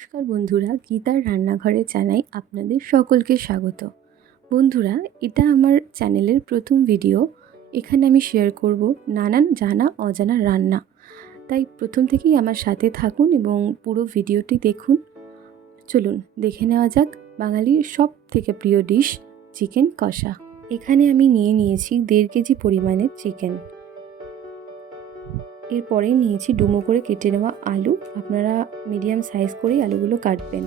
নমস্কার বন্ধুরা, গীতার রান্নাঘরে জানাই আপনাদের সকলকে স্বাগত। বন্ধুরা, এটা আমার চ্যানেলের প্রথম ভিডিও। এখানে আমি শেয়ার করব নানান জানা অজানা রান্না। তাই প্রথম থেকেই আমার সাথে থাকুন এবং পুরো ভিডিওটি দেখুন। চলুন, দেখে নেওয়া যাক বাঙালির সব থেকে প্রিয় ডিশ চিকেন কষা। এখানে আমি নিয়ে নিয়েছি দেড় কেজি পরিমাণের চিকেন এরপরেই নিয়েছি ডুমো করে কেটে নেওয়া আলু। আপনারা মিডিয়াম সাইজ করেই আলুগুলো কাটবেন।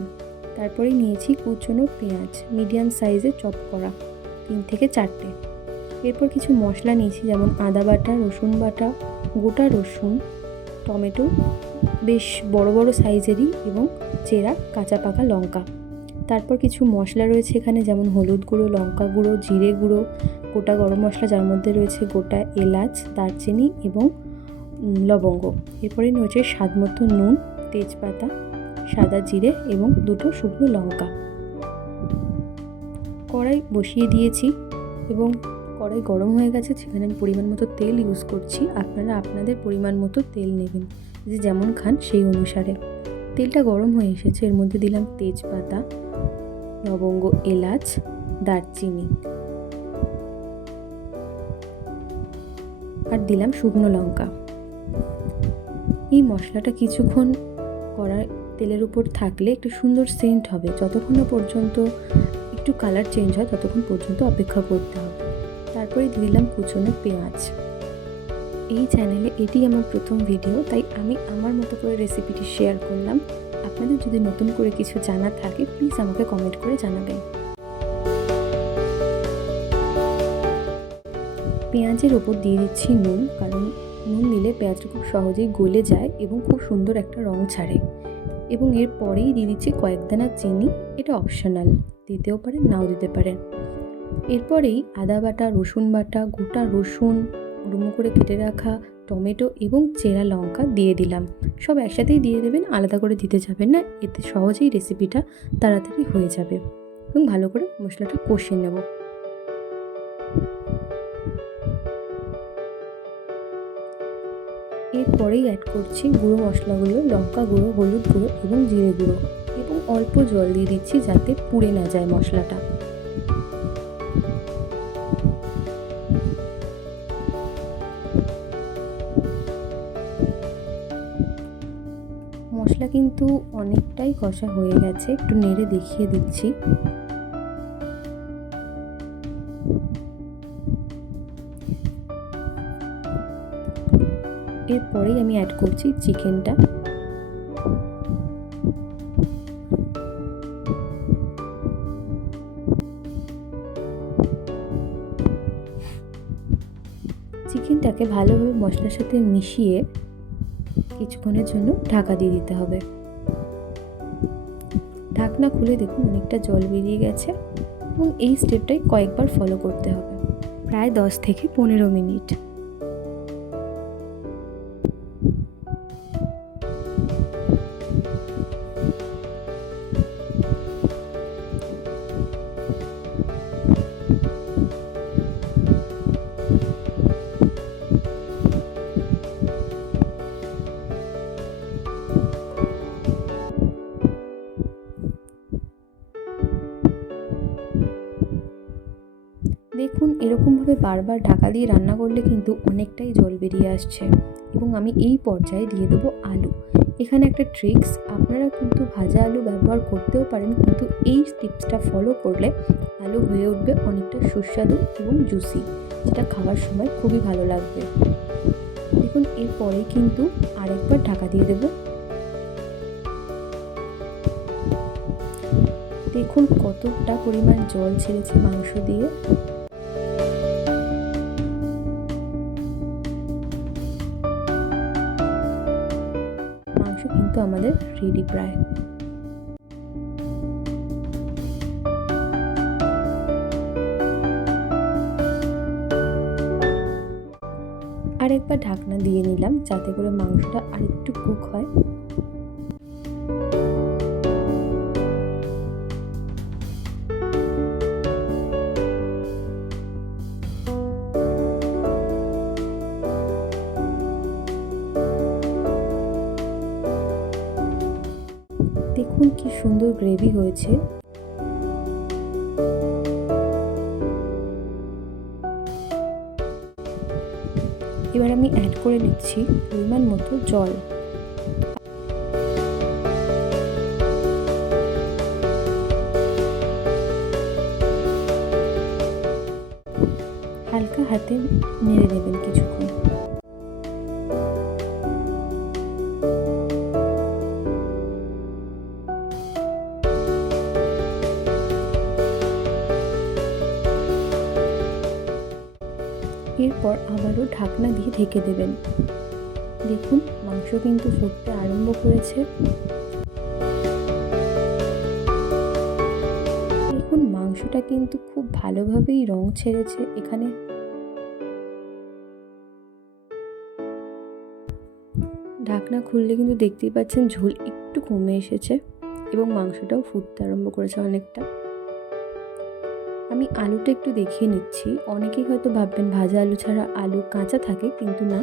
তারপরে নিয়েছি কুচনো পেঁয়াজ মিডিয়াম সাইজে চপ করা, তিন থেকে চারটে। এরপর কিছু মশলা নিয়েছি, যেমন আদা বাটা, রসুন বাটা, গোটা রসুন, টমেটো, বেশ বড় বড় সাইজেরই এবং চেরা কাঁচা পাকা লঙ্কা। তারপর কিছু মশলা রয়েছে এখানে, যেমন হলুদ গুঁড়ো, লঙ্কা গুঁড়ো, জিরে গুঁড়ো, গোটা গরম মশলা যার মধ্যে রয়েছে গোটা এলাচ, দারচিনি এবং লবঙ্গ। এরপরে রয়েছে স্বাদ মতো নুন, তেজপাতা, সাদা জিরে এবং দুটো শুকনো লঙ্কা। কড়াই বসিয়ে দিয়েছি এবং কড়াই গরম হয়ে গেছে, সেখানে আমি পরিমাণ মতো তেল ইউজ করছি। আপনারা আপনাদের পরিমাণ মতো তেল নেবেন, যে যেমন খান সেই অনুসারে। তেলটা গরম হয়ে এসেছে, এর মধ্যে দিলাম তেজপাতা, লবঙ্গ, এলাচ, দারচিনি আর দিলাম শুকনো লঙ্কা। এই মশলাটা কিছুক্ষণ কড়াই তেলের উপর থাকলে একটু সুন্দর সেন্ট হবে। যতক্ষণ না পর্যন্ত একটু কালার চেঞ্জ হয়, ততক্ষণ পর্যন্ত অপেক্ষা করতে হবে। তারপরে দিয়ে দিলাম কুচনো পেঁয়াজ। এই চ্যানেলে এটি আমার প্রথম ভিডিও তাই আমি আমার মতো করে রেসিপিটি শেয়ার করলাম। আপনাদের যদি নতুন করে কিছু জানার থাকে প্লিজ আমাকে কমেন্ট করে জানাবেন। পেঁয়াজের ওপর দিয়ে দিচ্ছি নুন, কারণ নুন দিলে পেঁয়াজটা খুব সহজেই গলে যায় এবং খুব সুন্দর একটা রং ছাড়ে। এবং এর পরেই দিয়ে দিচ্ছি কয়েক দানা চিনি। এটা অপশনাল দিতেও পারেন, নাও দিতে পারেন। এরপরেই আদা বাটা, রসুন বাটা, গোটা রসুন ডুমো করে কেটে রাখা টমেটো এবং চেরা লঙ্কা দিয়ে দিলাম। সব একসাথেই দিয়ে দেবেন, আলাদা করে দিতে যাবেন না। এতে সহজেই রেসিপিটা তাড়াতাড়ি হয়ে যাবে। এবং ভালো করে মশলাটা কষিয়ে নেব। এরপরেই অ্যাড করছি গুঁড়ো মশলাগুলো, লঙ্কা গুঁড়ো, হলুদ গুঁড়ো এবং জিরে গুঁড়ো এবং অল্প জল দিয়ে দিচ্ছি যাতে পুড়ে না যায় মশলাটা। মশলা কিন্তু অনেকটাই কষা হয়ে গেছে, একটু নেড়ে দেখিয়ে দিচ্ছি। এরপরেই আমি অ্যাড করছি চিকেনটা। চিকেনটাকে ভালোভাবে মশলার সাথে মিশিয়ে কিছুক্ষণের জন্য ঢাকা দিয়ে দিতে হবে। ঢাকনা খুলে দেখুন অনেকটা জল বেরিয়ে গেছে এবং এই স্টেপটাই কয়েকবার ফলো করতে হবে। প্রায় দশ থেকে পনেরো মিনিট। দেখুন, এরকমভাবে বারবার ঢাকা দিয়ে রান্না করলে কিন্তু অনেকটাই জল বেরিয়ে আসছে। এবং আমি এই পর্যায়ে দিয়ে দেবো আলু। এখানে একটা ট্রিক্স আপনারা কিন্তু ভাজা আলু ব্যবহার করতেও পারেন, কিন্তু এই টিপসটা ফলো করলে আলু হয়ে উঠবে অনেকটা সুস্বাদু এবং জুসি যেটা খাওয়ার সময় খুবই ভালো লাগবে। দেখুন, এরপরে কিন্তু আরেকবার ঢাকা দিয়ে দেবো। দেখুন, কতটা পরিমাণ জল ছেড়েছে মাংস দিয়ে। কিন্তু আমাদের রেডি প্রায়। আরেকবার ঢাকনা দিয়ে নিলাম যাতে করে মাংসটা আরেকটু কুক হয়। সুন্দর গ্রেভি হয়েছে। এবার আমি অ্যাড করে নিচ্ছি পরিমাণ মতো জল। হালকা হাতে নেড়ে দেবেন কিছুক্ষণ। এরপর আবারও ঢাকনা দিয়ে ঢেকে দেবেন। দেখুন, মাংস কিন্তু ফুটতে আরম্ভ করেছে। দেখুন, মাংসটা কিন্তু খুব ভালোভাবেই রং ছেড়েছে এখানে। ঢাকনা খুললে কিন্তু দেখতেই পাচ্ছেন ঝোল একটু কমে এসেছে এবং মাংসটাও ফুটতে আরম্ভ করেছে অনেকটা। আমি আলুটা একটু দেখিয়ে নিচ্ছি। অনেকেই হয়তো ভাববেন, ভাজা আলু ছাড়া আলু কাঁচা থাকে, কিন্তু না,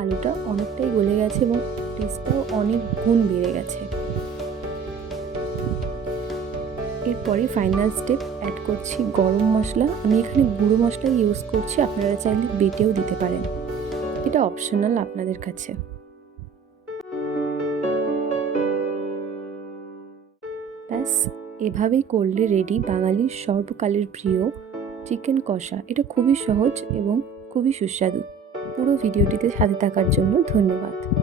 আলুটা অনেকটাই গলে গেছে এবং টেস্টটাও অনেক গুণ বেড়ে গেছে। এরপরে ফাইনাল স্টেপ অ্যাড করছি গরম মশলা। আমি এখানে গুঁড়ো মশলা ইউজ করছি, আপনারা চাইলে বেটেও দিতে পারেন। এটা অপশনাল আপনাদের কাছে। ব্যাস এভাবেই করলে রেডি বাঙালির সর্বকালের প্রিয় চিকেন কষা। এটা খুবই সহজ এবং খুবই সুস্বাদু। পুরো ভিডিওটিতে সাথে থাকার জন্য ধন্যবাদ।